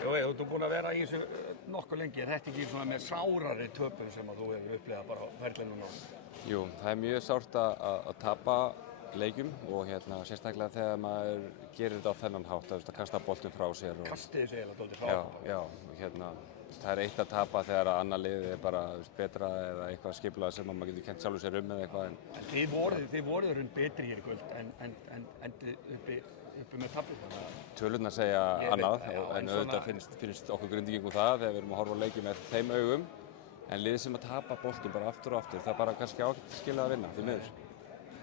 Jú, þú ert búin að vera í þessu nokkuð lengi, er þetta ekki svona með sárari töpum sem að þú hefur upplifað bara á ferlinu núna? Jú, það er mjög sárt að tapa leikjum og sérstaklega þegar maður gerir þetta á þennan hátt, að kasta boltum frá sér. Kastið þessu eiginlega dálítið frá. Já, það er eitt að tapa þegar að annað lið er bara betra eða eitthvað skipulað sem maður getur kennt sjálfur sér eða eitthvað. En þið voruð raun betri hér í kvöld en uppi með tapið. Tölurnar segja annað, en auðvitað finnst okkur Grindvíkingum það þegar við erum að horfa á leiki með þeim augum. En lið sem að tapa boltum bara aftur og aftur, það er bara kannski ágætt skilað að vinna, því miður.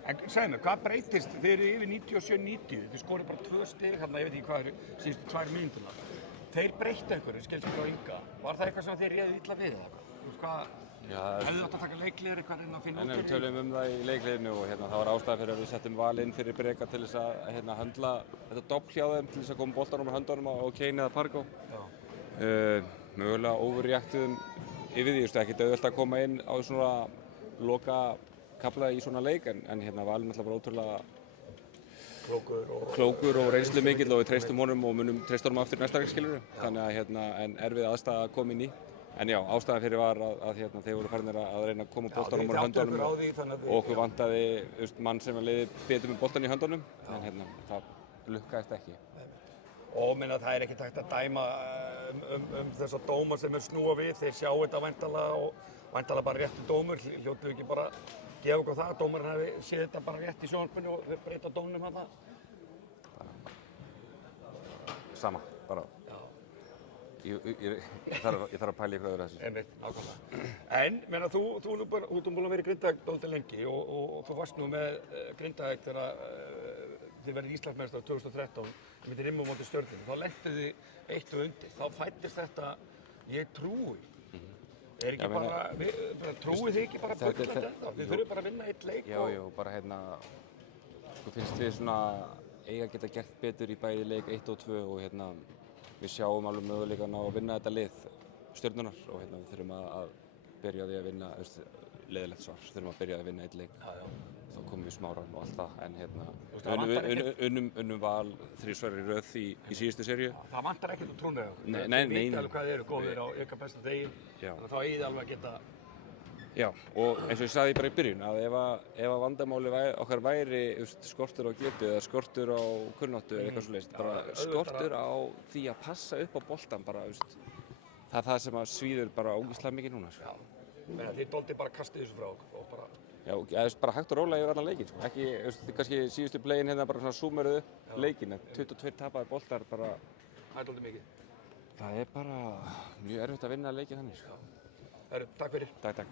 En segðu mér, hvað breytist? Þið eru yfir 97-90, þið skorið bara 2 stig, ég veit ekki hvað eru síðustu 2 mínúturnar. Þeir breyttu einhverju, skilst mér á Inga. Var það eitthvað sem þið réðu illa við eða eitthvað? Hefðu átt að taka leikliðir eitthvað inn að finna út? Nei, við töluðum það í leikliðinu og það var ástæða fyrir að við settum Val inn fyrir Breka til þess að höndla þetta doppl hjá þeim til þess að koma boltanum úr höndunum á Kane eða Pargo. Mögulega overreactuðum yfir því, ekkert auðvelt að koma inn á svona loka kafla í svona leik en Val er náttúrulega bara ótrúlega klókur og reynslu mikill og við treystum honum og munum treysta honum aftur næsta leik skilurðu. Þannig að en erfið aðstæða að koma inn í. En já, ástæðan fyrir var að þeir voru farnir að reyna að koma boltanum úr höndunum og okkur vantaði mann sem að leiði betur með boltan í höndunum en það lukkaðist ekki. Og minna það er ekkert hægt að dæma þessa dóma sem snúa við, þeir sjá þetta væntanlega og væntanlega bara rétti dómur, hljótu ekki bara gefa okkur það að dómarinn hafi séð þetta bara rétt í sjónvarpinu og breyta dómnum hann það? Sama, bara. Ég þarf að pæla ykkur öðru þessu. Einmitt, nákvæmlega. En, menna, þú ert búin að vera í Grindavík dálítið lengi og þú varst nú með Grindavík þegar þið verið Íslandsmeistarar 2013 með Rimmu á móti Stjörnunni. Þá lentuð þið 1 undir. Þá fæddist þetta, ég trúi. Er ekki trúið þið ekki bara bullandi ennþá? Þið þurfið bara að vinna 1 leik og... Já, bara finnst við svona eiga geta gert betur í bæði leik 1 og 2 og við sjáum alveg möguleikann á að vinna þetta lið Stjörnunnar og við þurfum að byrja á því að vinna, leiðilegt svar, þurfum að byrja að vinna 1 leik. Þá komum við Smáran og allt það, en unnum Val 3 í röð í síðustu seríu. Það vantar ekkert úr trúnni. Nei. Þið viti alveg hvað þið eru góðir á ykkar besta degi, þannig að þá eigið alveg að geta... Já, og eins og ég sagði bara í byrjun að ef vandamáli okkar væri skortur á getu eða skortur á kunnáttu eða eitthvað svoleiðis, bara skortur á því að passa upp á boltan bara, það er það sem að svíður bara ógeðslega mikið núna. Já, þið dóldi bara kastið þessu frá okkur og bara... Já, bara hægt og rólega yfir allan leikinn, ekki, kannski síðustu playin bara svona súmeruðu leikinn, en 22 tapaði boltar bara... Það er dóldi mikið. Það er bara mjög erfitt að vinna leikinn þannig. Takk fyrir. Takk.